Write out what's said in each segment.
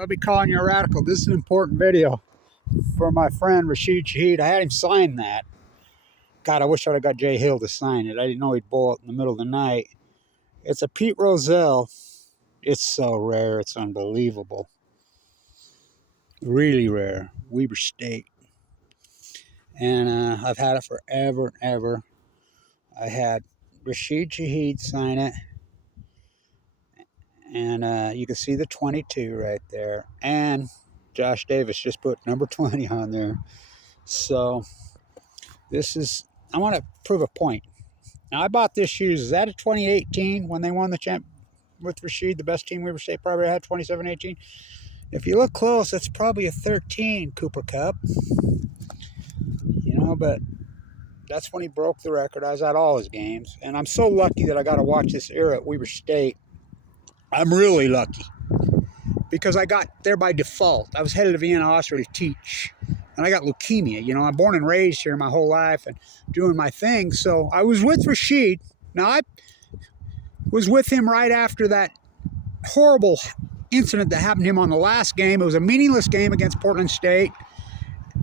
Let me call you a radical. This is an important video for my friend Rashid Shaheed. I had him sign that. God, I wish I'd have got Jay Hill to sign it. I didn't know he'd bowl it in the middle of the night. It's a Pete Rozelle. It's so rare. It's unbelievable. Really rare. Weber State. And I've had it forever and ever. I had Rashid Shaheed sign it. And you can see the 22 right there. And Josh Davis just put number 20 on there. So this is, I want to prove a point. Now, I bought this shoes. Is that a 2018 when they won the champ with Rashid, the best team Weber State probably had, 27-18? If you look close, that's probably a 13 Cooper Cup. You know, but that's when he broke the record. I was at all his games. And I'm so lucky that I got to watch this era at Weber State. I'm really lucky because I got there by default. I was headed to Vienna, Austria to teach. And I got leukemia. You know, I'm born and raised here my whole life and doing my thing. So I was with Rashid. Now, I was with him right after that horrible incident that happened to him on the last game. It was a meaningless game against Portland State.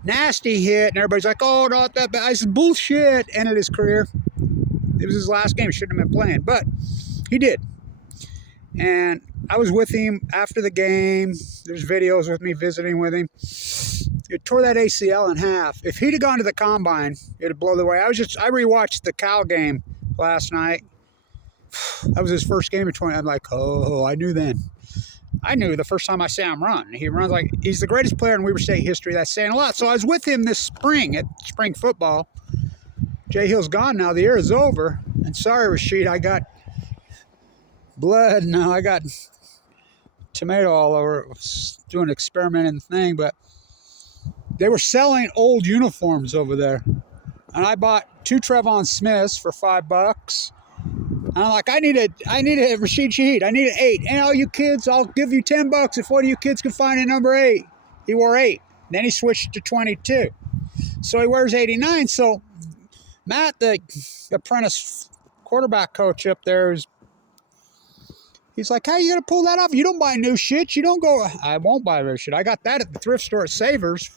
Nasty hit, and everybody's like, oh, not that bad. I said, bullshit. Ended his career. It was his last game. Shouldn't have been playing, but he did. And I was with him after the game. There's videos with me visiting with him. It tore that ACL in half. If he'd have gone to the combine, it'd blow the way. I rewatched the Cal game last night. That was his first game in 20. I'm like, oh, I knew then. I knew the first time I saw him run. He runs like he's the greatest player in Weber State history. That's saying a lot. So I was with him this spring at spring football. Jay Hill's gone now. The year is over. And sorry, Rashid, I got blood. No, I got tomato all over. I was doing an experimenting thing, but they were selling old uniforms over there. And I bought 2 Trevon Smiths for $5. And I'm like, I need a Rashid Shaheed. I need an 8. And all you kids, I'll give you $10 if one of you kids can find a number 8. He wore 8. Then he switched to 22. So he wears 89. So Matt, the apprentice quarterback coach up there, he's like, how are you going to pull that off? You don't buy new shit. You don't go, I won't buy new shit. I got that at the thrift store at Savers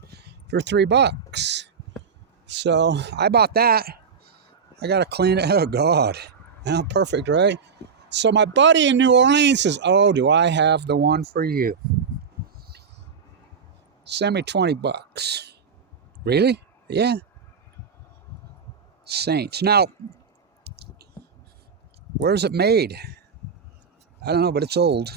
for $3. So I bought that. I got to clean it. Oh, God. Oh, perfect, right? So my buddy in New Orleans says, oh, do I have the one for you? Send me $20. Really? Yeah. Saints. Now, where's it made? I don't know, but it's old.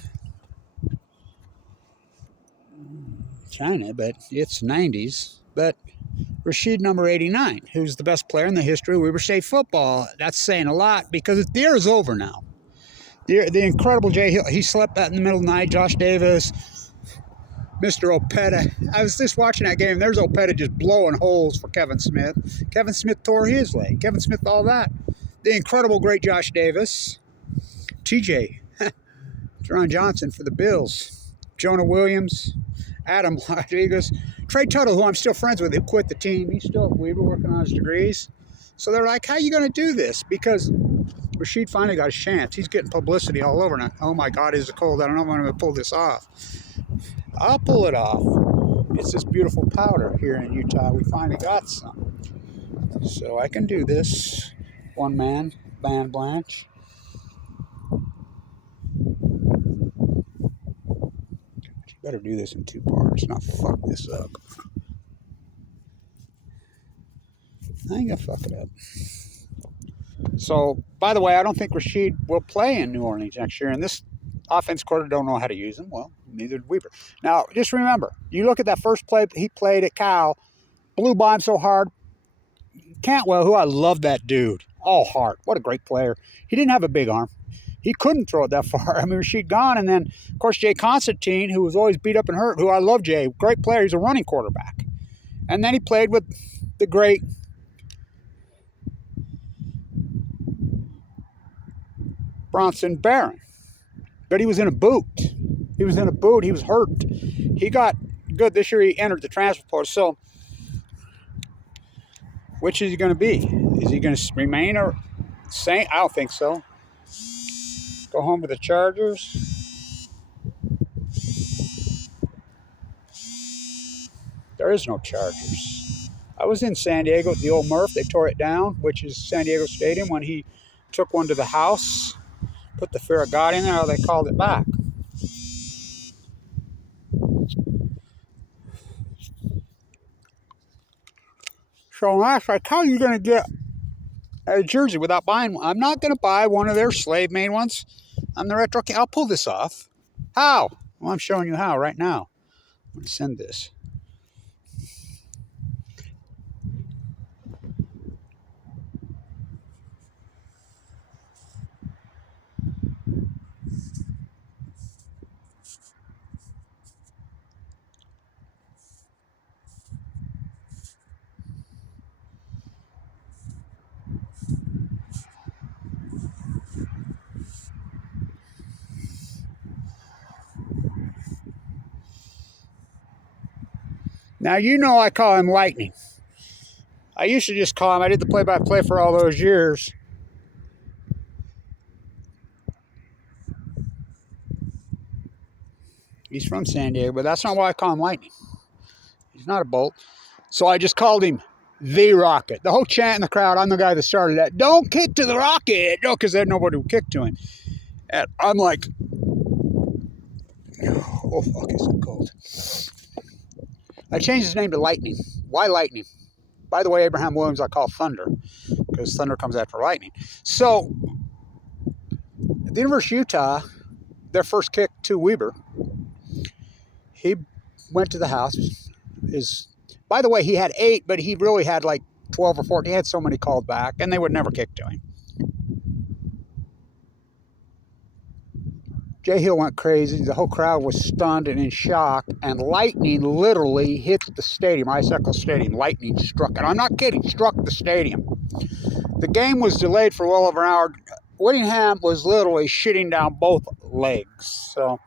China, but it's 90s. But Rashid, number 89, who's the best player in the history of Weber State football. That's saying a lot because the year is over now. The incredible Jay Hill, he slept that in the middle of the night. Josh Davis, Mr. Opeta. I was just watching that game. There's Opeta just blowing holes for Kevin Smith. Kevin Smith tore his leg. Kevin Smith, all that. The incredible, great Josh Davis. TJ, Jerron Johnson for the Bills. Jonah Williams. Adam Rodriguez. Trey Tuttle, who I'm still friends with, who quit the team. He's still at Weber working on his degrees. So they're like, how are you going to do this? Because Rashid finally got his chance. He's getting publicity all over now. Oh, my God, is it cold? I don't know if I'm going to pull this off. I'll pull it off. It's this beautiful powder here in Utah. We finally got some. So I can do this. One man, Van Blanche. Better do this in 2 parts, not fuck this up. I ain't gonna fuck it up. So, by the way, I don't think Rashid will play in New Orleans next year. And this offense quarter don't know how to use him. Well, neither did Weber. Now, just remember, you look at that first play he played at Cal, blew by him so hard. Cantwell, who I love that dude, all heart. What a great player. He didn't have a big arm. He couldn't throw it that far. I mean, Rashid gone. And then, of course, Jay Constantine, who was always beat up and hurt, who I love Jay, great player. He's a running quarterback. And then he played with the great Bronson Barron. But he was in a boot. He was hurt. He got good this year. He entered the transfer portal. So, which is he going to be? Is he going to remain or Saint? I don't think so. Go home with the Chargers. There is no Chargers. I was in San Diego at the old Murph. They tore it down, which is San Diego Stadium, when he took one to the house, put the fear of God in there, they called it back. So I asked, like, how are you going to get a jersey without buying one? I'm not going to buy one of their slave made ones. I'm the retro king. I'll pull this off. How? Well, I'm showing you how right now. I'm going to send this. Now, you know I call him Lightning. I used to just call him, I did the play-by-play for all those years. He's from San Diego, but that's not why I call him Lightning. He's not a Bolt. So I just called him the Rocket. The whole chant in the crowd, I'm the guy that started that. Don't kick to the Rocket. No, because then nobody would kick to him. And I'm like, oh, fuck, it's so cold. I changed his name to Lightning. Why Lightning? By the way, Abraham Williams I call Thunder, because Thunder comes after Lightning. So, at the University of Utah, their first kick to Weber, he went to the house. By the way, he had 8, but he really had like 12 or 14. He had so many called back, and they would never kick to him. Jay Hill went crazy. The whole crowd was stunned and in shock, and lightning literally hit the stadium, Rice Eccles Stadium. Lightning struck, and I'm not kidding, struck the stadium. The game was delayed for well over an hour. Whittingham was literally shitting down both legs. So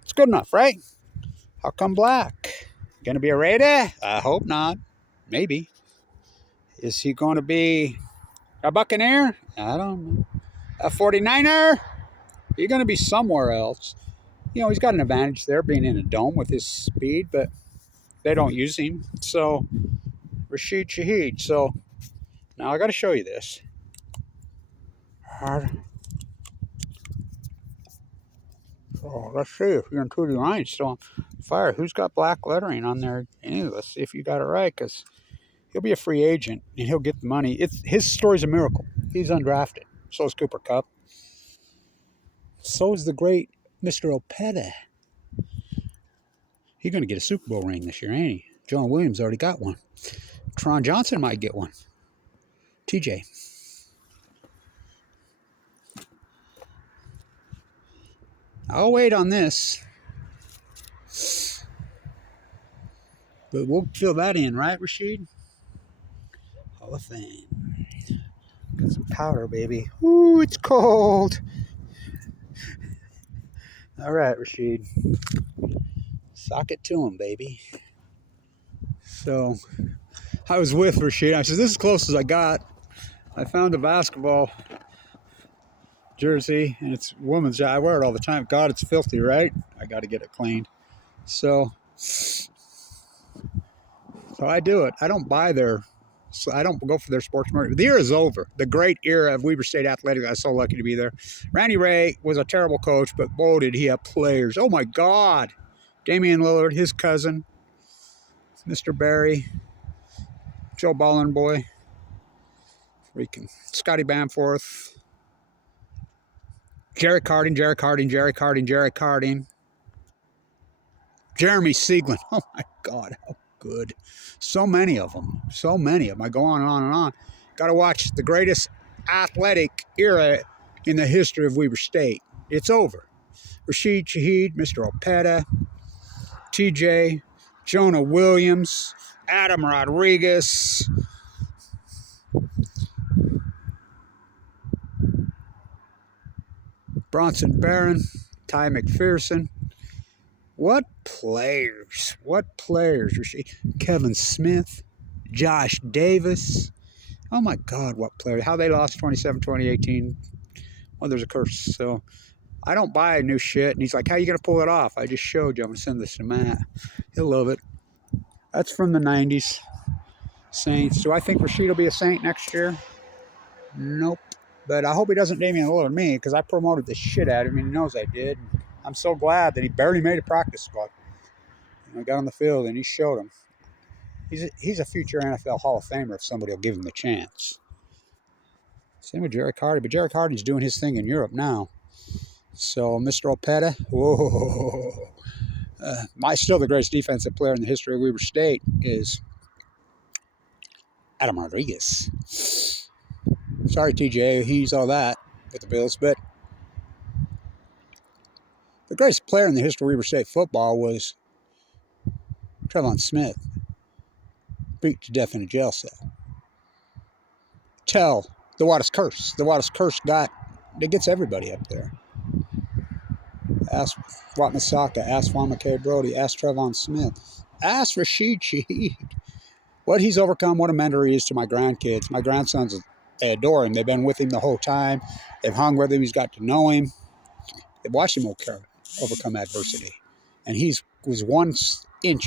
it's good enough, right? How come black? Going to be a Raider? I hope not. Maybe. Is he going to be a Buccaneer? I don't know. A 49er? He's going to be somewhere else. You know, he's got an advantage there being in a dome with his speed, but they don't use him. So, Rashid Shaheed. So, now I got to show you this. Oh, let's see if you're including lines still on fire. Who's got black lettering on there? Anyway, let's see if you got it right, because he'll be a free agent and he'll get the money. His story's a miracle. He's undrafted. So is Cooper Kupp. So is the great Mr. Opeta. He's going to get a Super Bowl ring this year, ain't he? Jonah Williams already got one. Tron Johnson might get one. TJ. I'll wait on this. But we'll fill that in, right, Rashid? Hall of Fame. Got some powder, baby. Ooh, it's cold. All right, Rashid. Sock it to him, baby. So, I was with Rashid. I said, this is as close as I got. I found a basketball jersey, and it's women's. I wear it all the time. God, it's filthy, right? I got to get it cleaned. So I do it. I don't buy their. So I don't go for their sports market. The era is over. The great era of Weber State Athletics. I was so lucky to be there. Randy Ray was a terrible coach, but boy, did he have players. Oh, my God. Damian Lillard, his cousin, Mr. Barry, Joe Ballenboy, freaking Scotty Bamforth, Jerry Carding, Jeremy Sieglin. Oh, my God, how good. So many of them. I go on and on and on. Got to watch the greatest athletic era in the history of Weber State. It's over. Rashid Shaheed, Mr. Opeta, TJ, Jonah Williams, Adam Rodriguez, Bronson Barron, Ty McPherson. What players? Kevin Smith, Josh Davis. Oh, my God, what players. How they lost 27-2018. Well, there's a curse. So I don't buy new shit. And he's like, how you going to pull it off? I just showed you. I'm going to send this to Matt. He'll love it. That's from the 90s. Saints. Do I think Rashid will be a Saint next year? Nope. But I hope he doesn't Damian Lillard me because I promoted the shit out of him and he knows I did. I'm so glad that he barely made a practice squad. He got on the field and he showed him. He's a future NFL Hall of Famer if somebody will give him the chance. Same with Jerry Hardy, but Jerry Hardy's doing his thing in Europe now. So Mr. Opeta, whoa. Still the greatest defensive player in the history of Weber State is Adam Rodriguez. Sorry, TJ, he's all that with the Bills, but the greatest player in the history of Weber State football was Trevon Smith, beat to death in a jail cell. Tell the Wattis curse. The Wattis curse it gets everybody up there. Ask Wat Masaka, ask Juan McKay Brody, ask Trevon Smith, ask Rashid Shaheed. What he's overcome, what a mentor he is to my grandkids. My grandsons, they adore him. They've been with him the whole time. They've hung with him. He's got to know him. They've watched him overcome adversity. And he was 1 inch